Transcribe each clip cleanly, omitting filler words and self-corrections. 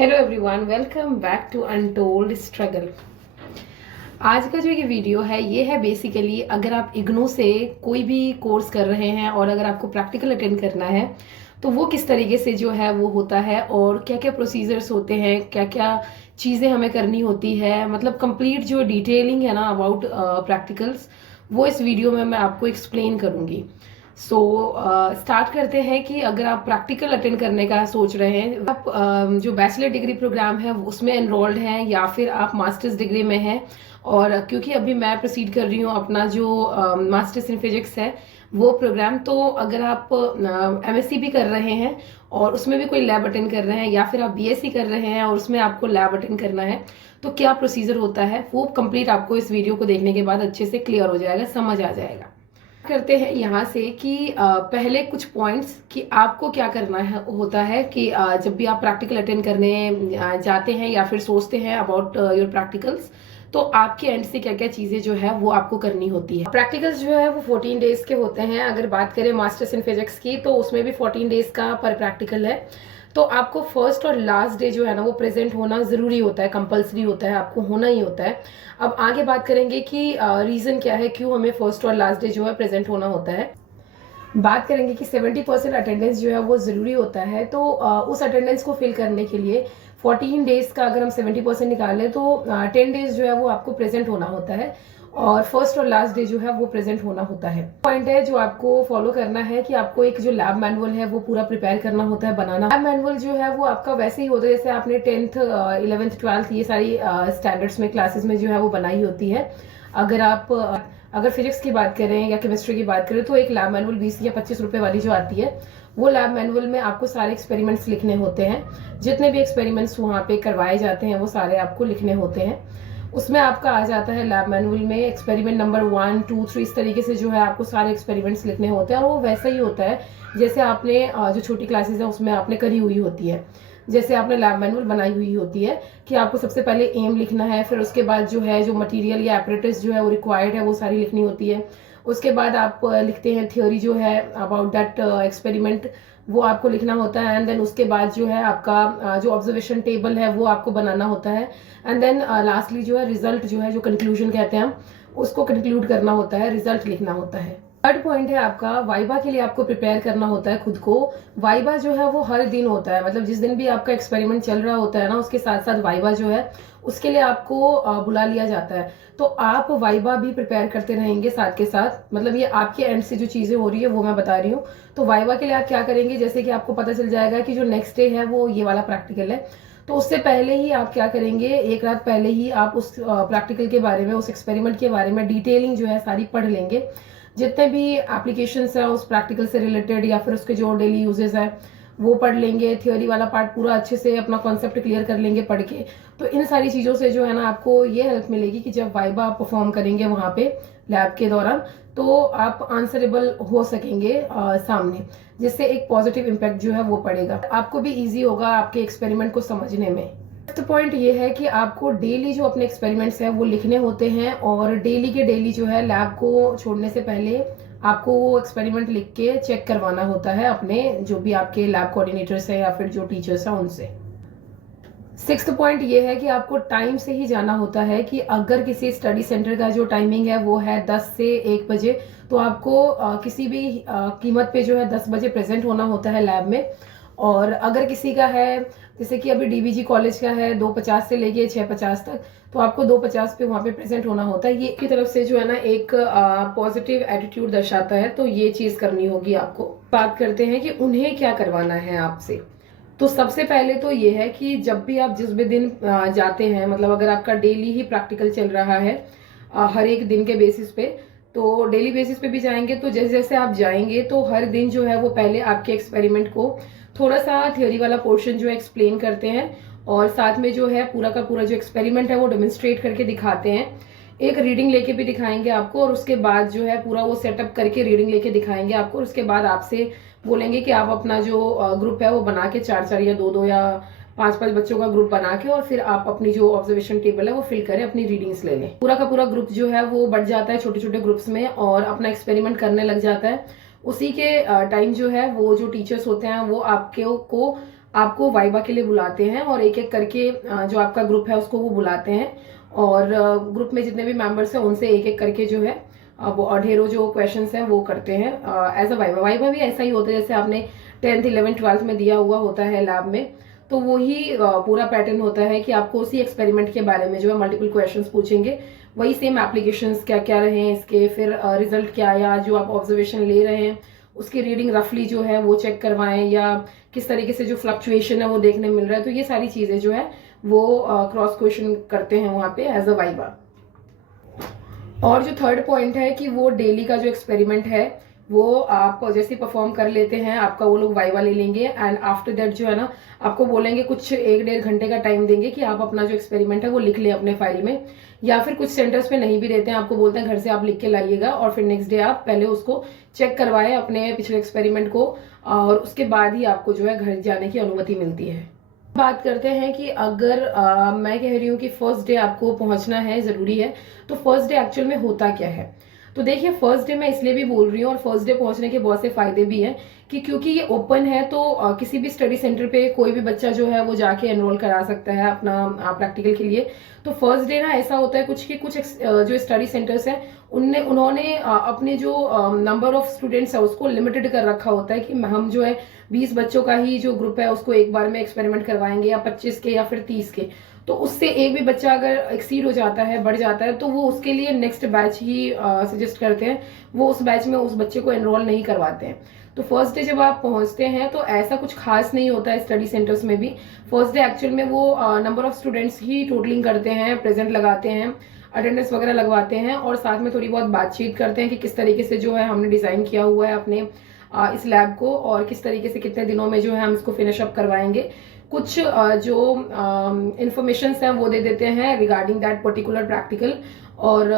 Hello everyone, welcome back to untold struggle. आज का जो ये वीडियो है ये है बेसिकली अगर आप इग्नू से कोई भी कोर्स कर रहे हैं और अगर आपको प्रैक्टिकल अटेंड करना है तो वो किस तरीके से जो है वो होता है और क्या क्या प्रोसीजर्स होते हैं, क्या क्या चीज़ें हमें करनी होती है, मतलब कंप्लीट जो डिटेलिंग है ना अबाउट प्रैक्टिकल्स, वो इस वीडियो में मैं आपको एक्सप्लेन करूँगी। सो स्टार्ट करते हैं कि अगर आप प्रैक्टिकल अटेंड करने का सोच रहे हैं, आप जो बैचलर डिग्री प्रोग्राम है उसमें एनरोल्ड हैं या फिर आप मास्टर्स डिग्री में हैं। और क्योंकि अभी मैं प्रोसीड कर रही हूँ अपना जो मास्टर्स इन फिजिक्स है वो प्रोग्राम, तो अगर आप एमएससी भी कर रहे हैं और उसमें भी कोई लैब अटेंड कर रहे हैं या फिर आप बीएससी कर रहे हैं और उसमें आपको लैब अटेंड करना है, तो क्या प्रोसीजर होता है वो कंप्लीट आपको इस वीडियो को देखने के बाद अच्छे से क्लियर हो जाएगा, समझ आ जाएगा। करते हैं यहाँ से कि पहले कुछ पॉइंट्स कि आपको क्या करना है होता है कि जब भी आप प्रैक्टिकल अटेंड करने जाते हैं या फिर सोचते हैं अबाउट योर प्रैक्टिकल्स, तो आपके एंड से क्या क्या चीजें जो है वो आपको करनी होती है। प्रैक्टिकल्स जो है वो 14 डेज के होते हैं। अगर बात करें मास्टर्स इन फिजिक्स की तो उसमें भी 14 डेज का पर प्रैक्टिकल है। तो आपको फर्स्ट और लास्ट डे जो है ना वो प्रेजेंट होना जरूरी होता है, कंपलसरी होता है, आपको होना ही होता है। अब आगे बात करेंगे कि रीजन क्या है, क्यों हमें फर्स्ट और लास्ट डे जो है प्रेजेंट होना होता है। बात करेंगे कि 70% अटेंडेंस जो है वो ज़रूरी होता है। तो उस अटेंडेंस को फिल करने के लिए 14 डेज का अगर हम 70% निकालें तो 10 डेज जो है वो आपको प्रेजेंट होना होता है और फर्स्ट और लास्ट डे जो है वो प्रेजेंट होना होता है। पॉइंट है जो आपको फॉलो करना है कि आपको एक जो लैब मैनुअल है वो पूरा प्रिपेयर करना होता है, बनाना। लैब मैनुअल जो है वो आपका वैसे ही होता है जैसे आपने 10th 11th 12th ये सारी स्टैंडर्ड्स में क्लासेस में जो है वो बनाई होती है। अगर फिजिक्स की बात करें या केमिस्ट्री की बात करें तो एक लैब मैनुअल 20 या 25 रुपए वाली जो आती है, वो लैब मैनुअल में आपको सारे एक्सपेरिमेंट्स लिखने होते हैं। जितने भी एक्सपेरिमेंट्स वहाँ पे करवाए जाते हैं वो सारे आपको लिखने होते हैं। उसमें आपका आ जाता है लैब मैनुअल में एक्सपेरिमेंट नंबर 1 2 3, इस तरीके से जो है आपको सारे एक्सपेरिमेंट्स लिखने होते हैं और वो वैसा ही होता है जैसे आपने जो छोटी क्लासेस है उसमें आपने करी हुई होती है। जैसे आपने लैब मैनुअल बनाई हुई होती है कि आपको सबसे पहले एम लिखना है, फिर उसके बाद जो है जो मटेरियल या एपरेटस जो है वो रिक्वायर्ड है वो सारी लिखनी होती है। उसके बाद आप लिखते हैं थ्योरी जो है अबाउट दैट एक्सपेरिमेंट, वो आपको लिखना होता है। एंड देन उसके बाद जो है आपका जो ऑब्जर्वेशन टेबल है वो आपको बनाना होता है। एंड देन लास्टली जो है रिजल्ट जो है, जो कंक्लूजन कहते हैं हम, उसको कंक्लूड करना होता है, रिजल्ट लिखना होता है। थर्ड पॉइंट है आपका वाइबा के लिए आपको प्रिपेयर करना होता है खुद को। वाइबा जो है वो हर दिन होता है, मतलब जिस दिन भी आपका एक्सपेरिमेंट चल रहा होता है ना उसके साथ साथ वाइबा जो है उसके लिए आपको बुला लिया जाता है। तो आप वाइबा भी प्रिपेयर करते रहेंगे साथ के साथ, मतलब ये आपके एंड से जो चीजें हो रही है वो मैं बता रही हूँ। तो वाइबा के लिए आप क्या करेंगे, जैसे कि आपको पता चल जाएगा कि जो नेक्स्ट डे है वो ये वाला प्रैक्टिकल है, तो उससे पहले ही आप क्या करेंगे, एक रात पहले ही आप उस प्रैक्टिकल के बारे में, उस एक्सपेरिमेंट के बारे में डिटेलिंग जो है सारी पढ़ लेंगे। जितने भी एप्लीकेशंस हैं उस प्रैक्टिकल से रिलेटेड या फिर उसके जो डेली यूजेस हैं वो पढ़ लेंगे। थ्योरी वाला पार्ट पूरा अच्छे से अपना कॉन्सेप्ट क्लियर कर लेंगे पढ़ के। तो इन सारी चीज़ों से जो है ना आपको ये हेल्प मिलेगी कि जब वाइबा आप परफॉर्म करेंगे वहाँ पे लैब के दौरान, तो आप आंसरेबल हो सकेंगे सामने, जिससे एक पॉजिटिव इम्पैक्ट जो है वो पड़ेगा, आपको भी ईजी होगा आपके एक्सपेरिमेंट को समझने में। नेक्स्ट पॉइंट ये है कि आपको डेली जो अपने एक्सपेरिमेंट्स हैं वो लिखने होते हैं और डेली के डेली जो है लैब को छोड़ने से पहले आपको वो एक्सपेरिमेंट लिख के चेक करवाना होता है अपने जो भी आपके लैब कोऑर्डिनेटर्स हैं या फिर जो टीचर्स हैं उनसे। सिक्स्थ पॉइंट ये है कि आपको टाइम से ही जाना होता है कि अगर किसी स्टडी सेंटर का जो टाइमिंग है वो है 10 से 1 बजे, तो आपको किसी भी कीमत पे जो है 10 बजे प्रेजेंट होना होता है लैब में। और अगर किसी का है, जैसे कि अभी डीबीजी कॉलेज का है 2:50 से लेके 6:50 तक, तो आपको 2:50 पे वहाँ पे प्रेजेंट होना होता है। ये की तरफ से जो है ना एक पॉजिटिव एटीट्यूड दर्शाता है, तो ये चीज करनी होगी आपको। बात करते हैं कि उन्हें क्या करवाना है आपसे। तो सबसे पहले तो ये है कि जब भी आप जिस भी दिन जाते हैं, मतलब अगर आपका डेली ही प्रैक्टिकल चल रहा है हर एक दिन के बेसिस पे, तो डेली बेसिस पे भी जाएंगे तो जैसे जैसे आप जाएंगे तो हर दिन जो है वो पहले आपके एक्सपेरिमेंट को थोड़ा सा थ्योरी वाला पोर्शन जो है एक्सप्लेन करते हैं और साथ में जो है पूरा का पूरा जो एक्सपेरिमेंट है वो डेमोन्स्ट्रेट करके दिखाते हैं। एक रीडिंग लेके भी दिखाएंगे आपको और उसके बाद जो है पूरा वो सेटअप करके रीडिंग लेके दिखाएंगे आपको। और उसके बाद आपसे बोलेंगे कि आप अपना जो ग्रुप है वो बना के 4-4 या 2-2 या 5-5 बच्चों का ग्रुप बना के और फिर आप अपनी जो ऑब्जर्वेशन टेबल है वो फिल करें, अपनी रीडिंग्स ले लें। पूरा का पूरा ग्रुप जो है वो बढ़ जाता है छोटे छोटे ग्रुप्स में और अपना एक्सपेरिमेंट करने लग जाता है। उसी के टाइम जो है वो जो टीचर्स होते हैं वो आपके को आपको वाइवा के लिए बुलाते हैं और एक एक करके जो आपका ग्रुप है उसको वो बुलाते हैं और ग्रुप में जितने भी मेंबर्स हैं उनसे एक एक करके जो है वो ढेरों जो क्वेश्चंस हैं वो करते हैं एज अ वाइवा। वाइवा भी ऐसा ही होता है जैसे आपने 10th 11th 12th में दिया हुआ होता है लैब में, तो वही पूरा पैटर्न होता है कि आपको उसी एक्सपेरिमेंट के बारे में जो है मल्टीपल क्वेश्चंस पूछेंगे, वही सेम एप्लीकेशंस क्या क्या रहे हैं इसके, फिर रिजल्ट क्या आया, जो आप ऑब्जर्वेशन ले रहे हैं उसकी रीडिंग रफली जो है वो चेक करवाएं या किस तरीके से जो फ्लक्चुएशन है वो देखने मिल रहा है। तो ये सारी चीजें जो है वो क्रॉस क्वेश्चन करते हैं वहां पे एज अ वाइवा। और जो थर्ड पॉइंट है कि वो डेली का जो एक्सपेरिमेंट है वो आप जैसे परफॉर्म कर लेते हैं आपका वो लोग वाइवा ले लेंगे एंड आफ्टर दैट जो है ना आपको बोलेंगे कुछ 1-1.5 घंटे का टाइम देंगे कि आप अपना जो एक्सपेरिमेंट है वो लिख लें अपने फाइल में, या फिर कुछ सेंटर्स पे नहीं भी देते हैं, आपको बोलते हैं घर से आप लिख के लाइएगा और फिर नेक्स्ट डे आप पहले उसको चेक करवाएं अपने पिछले एक्सपेरिमेंट को और उसके बाद ही आपको जो है घर जाने की अनुमति मिलती है। बात करते हैं कि अगर मैं कह रही हूँ कि फर्स्ट डे आपको पहुंचना है जरूरी है, तो फर्स्ट डे एक्चुअल में होता क्या है। तो देखिए फर्स्ट डे मैं इसलिए भी बोल रही हूँ और फर्स्ट डे पहुंचने के बहुत से फायदे भी हैं कि क्योंकि ये ओपन है तो किसी भी स्टडी सेंटर पे कोई भी बच्चा जो है वो जाके एनरोल करा सकता है अपना प्रैक्टिकल के लिए। तो फर्स्ट डे ना ऐसा होता है कुछ कि कुछ जो स्टडी सेंटर्स हैं उन्होंने अपने जो नंबर ऑफ स्टूडेंट्स है उसको लिमिटेड कर रखा होता है कि हम जो है 20 बच्चों का ही जो ग्रुप है उसको एक बार में एक्सपेरिमेंट करवाएंगे या 25 के या फिर 30 के। तो उससे एक भी बच्चा अगर एक्सीड हो जाता है, बढ़ जाता है, तो वो उसके लिए नेक्स्ट बैच ही सजेस्ट करते हैं, वो उस बैच में उस बच्चे को एनरोल नहीं करवाते हैं। तो फर्स्ट डे जब आप पहुंचते हैं तो ऐसा कुछ खास नहीं होता है स्टडी सेंटर्स में भी। फर्स्ट डे एक्चुअल में वो number of students he totalling करते हैं, प्रेजेंट लगाते हैं, अटेंडेंस वगैरह लगवाते हैं और साथ में थोड़ी बहुत बातचीत करते हैं कि किस तरीके से जो है हमने डिजाइन किया हुआ है अपने इस लैब को और किस तरीके से कितने दिनों में जो है हम इसको फिनिश अप करवाएंगे। कुछ जो इंफॉर्मेशन है वो दे देते हैं रिगार्डिंग दैट पर्टिकुलर प्रैक्टिकल और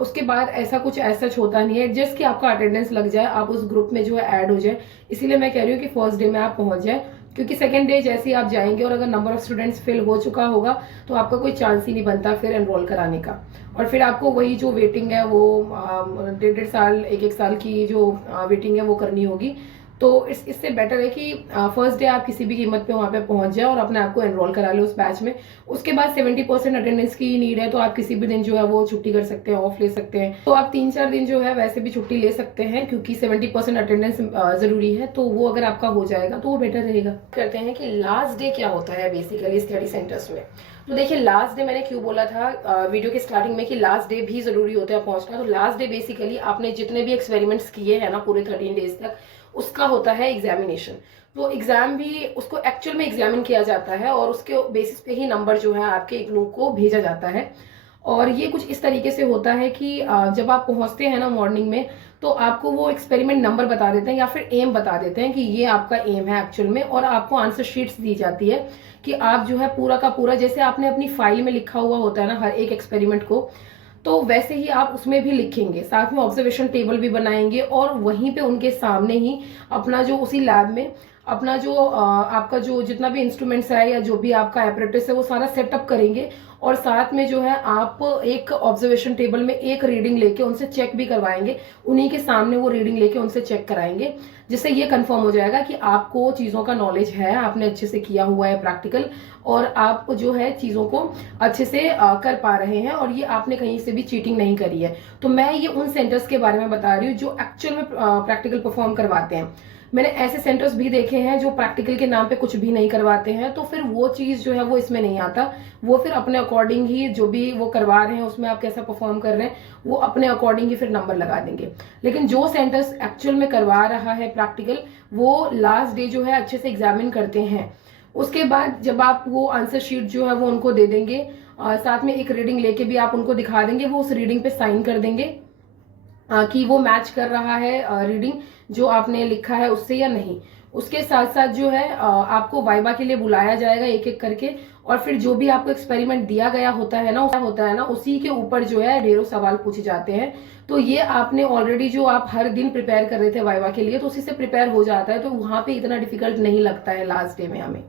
उसके बाद ऐसा कुछ ऐसा होता नहीं है, जस्ट कि आपका अटेंडेंस लग जाए, आप उस ग्रुप में जो है ऐड हो जाए। इसीलिए मैं कह रही हूँ कि फर्स्ट डे में आप पहुंच जाए, क्योंकि सेकेंड डे जैसे ही आप जाएंगे और अगर नंबर ऑफ स्टूडेंट्स फिल हो चुका होगा तो आपका कोई चांस ही नहीं बनता फिर एनरोल कराने का, और फिर आपको वही जो वेटिंग है वो 1.5 साल 1 साल की जो वेटिंग है वो करनी होगी। तो इससे बेटर है कि फर्स्ट डे आप किसी भी कीमत पे वहां पे पहुंच जाए और अपने आप को एनरोल करा ले उस बैच में। उसके बाद 70% अटेंडेंस की नीड है तो आप किसी भी दिन जो है वो छुट्टी कर सकते हैं, ऑफ ले सकते हैं। तो आप 3-4 दिन जो है वैसे भी छुट्टी ले सकते हैं क्योंकि 70% अटेंडेंस जरूरी है, तो वो अगर आपका हो जाएगा तो वो बेटर रहेगा। करते हैं कि लास्ट डे क्या होता है बेसिकली स्टडी सेंटर्स में। तो देखिए लास्ट डे मैंने क्यों बोला था वीडियो के स्टार्टिंग में कि लास्ट डे भी जरूरी होता है पहुंचना। तो लास्ट डे बेसिकली आपने जितने भी एक्सपेरिमेंट्स किए हैं ना पूरे 13 डेज तक, उसका होता है एग्जामिनेशन। तो एग्जाम भी उसको एक्चुअल में एग्जामिन किया जाता है और उसके बेसिस पे ही नंबर जो है आपके इग्नू को भेजा जाता है। और ये कुछ इस तरीके से होता है कि जब आप पहुंचते हैं ना मॉर्निंग में तो आपको वो एक्सपेरिमेंट नंबर बता देते हैं या फिर एम बता देते हैं कि ये आपका एम है एक्चुअल में, और आपको आंसर शीट्स दी जाती है कि आप जो है पूरा का पूरा जैसे आपने अपनी फाइल में लिखा हुआ होता है ना हर एक एक्सपेरिमेंट को, तो वैसे ही आप उसमें भी लिखेंगे, साथ में ऑब्जर्वेशन टेबल भी बनाएंगे और वहीं पे उनके सामने ही अपना जो उसी लैब में अपना जो आपका जो जितना भी इंस्ट्रूमेंट्स है या जो भी आपका एपरेटस है वो सारा सेटअप करेंगे। और साथ में जो है आप एक ऑब्जर्वेशन टेबल में एक रीडिंग लेके उनसे चेक भी करवाएंगे, उन्हीं के सामने वो रीडिंग लेके उनसे चेक कराएंगे, जिससे ये कंफर्म हो जाएगा कि आपको चीजों का नॉलेज है, आपने अच्छे से किया हुआ है प्रैक्टिकल और आप जो है चीजों को अच्छे से कर पा रहे हैं और ये आपने कहीं से भी चीटिंग नहीं करी है। तो मैं ये उन सेंटर्स के बारे में बता रही हूँ जो एक्चुअल में प्रैक्टिकल परफॉर्म करवाते हैं। मैंने ऐसे सेंटर्स भी देखे हैं जो प्रैक्टिकल के नाम पे कुछ भी नहीं करवाते हैं, तो फिर वो चीज जो है वो इसमें नहीं आता। वो फिर अपने अकॉर्डिंग ही जो भी वो करवा रहे हैं उसमें आप कैसा परफॉर्म कर रहे हैं वो अपने अकॉर्डिंग ही फिर नंबर लगा देंगे। लेकिन जो सेंटर्स एक्चुअल में करवा रहा है प्रैक्टिकल वो लास्ट डे जो है अच्छे से एग्जामिन करते हैं। उसके बाद जब आप वो आंसर शीट जो है वो उनको दे देंगे, साथ में एक रीडिंग लेके भी आप उनको दिखा देंगे, वो उस रीडिंग पे साइन कर देंगे कि वो मैच कर रहा है रीडिंग जो आपने लिखा है उससे या नहीं। उसके साथ साथ जो है आपको वाइवा के लिए बुलाया जाएगा एक एक करके, और फिर जो भी आपको एक्सपेरिमेंट दिया गया होता है ना उसी के ऊपर जो है ढेरों सवाल पूछे जाते हैं। तो ये आपने ऑलरेडी जो आप हर दिन प्रिपेयर कर रहे थे वाइवा के लिए तो उसी से प्रिपेयर हो जाता है, तो वहां पे इतना डिफिकल्ट नहीं लगता है लास्ट डे में हमें।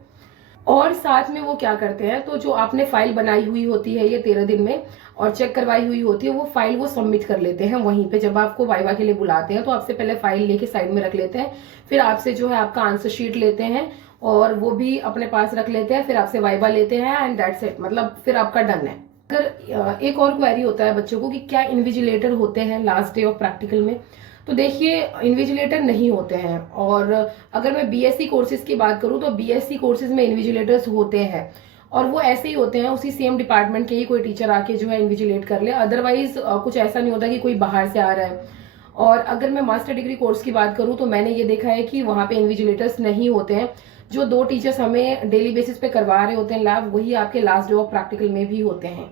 और साथ में वो क्या करते हैं, तो जो आपने फाइल बनाई हुई होती है ये 13 दिन में और चेक करवाई हुई होती है वो फाइल वो सबमिट कर लेते हैं वहीं पे। जब आपको वाइवा के लिए बुलाते हैं तो आपसे पहले फाइल लेके साइड में रख लेते हैं, फिर आपसे जो है आपका आंसर शीट लेते हैं और वो भी अपने पास रख लेते हैं, फिर आपसे वाइवा लेते हैं एंड दैट्स इट, मतलब फिर आपका डन है। अगर एक और क्वेरी होता है बच्चों को कि क्या इन्विजिलेटर होते हैं लास्ट डे ऑफ प्रैक्टिकल में, तो देखिए इन्विजिलेटर नहीं होते हैं। और अगर मैं बीएससी कोर्सेज की बात करूं तो बीएससी कोर्सेज में इन्विजिलेटर्स होते हैं, और वो ऐसे ही होते हैं, उसी सेम डिपार्टमेंट के ही कोई टीचर आके जो है इन्विजिलेट कर ले, अदरवाइज कुछ ऐसा नहीं होता कि कोई बाहर से आ रहा है। और अगर मैं मास्टर डिग्री कोर्स की बात करूं तो मैंने ये देखा है कि वहां पे इन्विजिलेटर्स नहीं होते हैं। जो 2 टीचर्स हमें डेली बेसिस पे करवा रहे होते हैं लैब, वही आपके लास्ट डे ऑफ प्रैक्टिकल में भी होते हैं।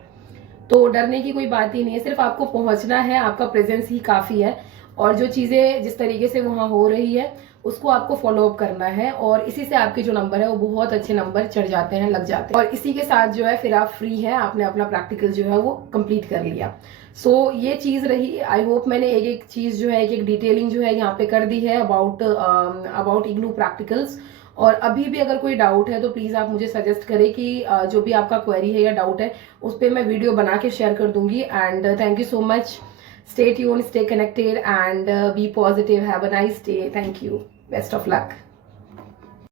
तो डरने की कोई बात ही नहीं है, सिर्फ आपको पहुंचना है, आपका प्रेजेंस ही काफी है। और जो चीजें जिस तरीके से वहां हो रही है उसको आपको फॉलो अप करना है, और इसी से आपके जो नंबर है वो बहुत अच्छे नंबर चढ़ जाते हैं, लग जाते हैं। और इसी के साथ जो है फिर आप फ्री हैं, आपने अपना प्रैक्टिकल जो है वो कंप्लीट कर लिया। सो ये चीज रही। आई होप मैंने एक एक चीज जो है, एक एक डिटेलिंग जो है यहाँ पे कर दी है अबाउट इग्नू प्रैक्टिकल्स। और अभी भी अगर कोई डाउट है तो प्लीज आप मुझे सजेस्ट करें कि जो भी आपका क्वेरी है या डाउट है उस पर मैं वीडियो बना के शेयर कर दूंगी। And thank you so much. Stay tuned, stay connected, and be positive. Have a nice day. Thank you. Best of luck.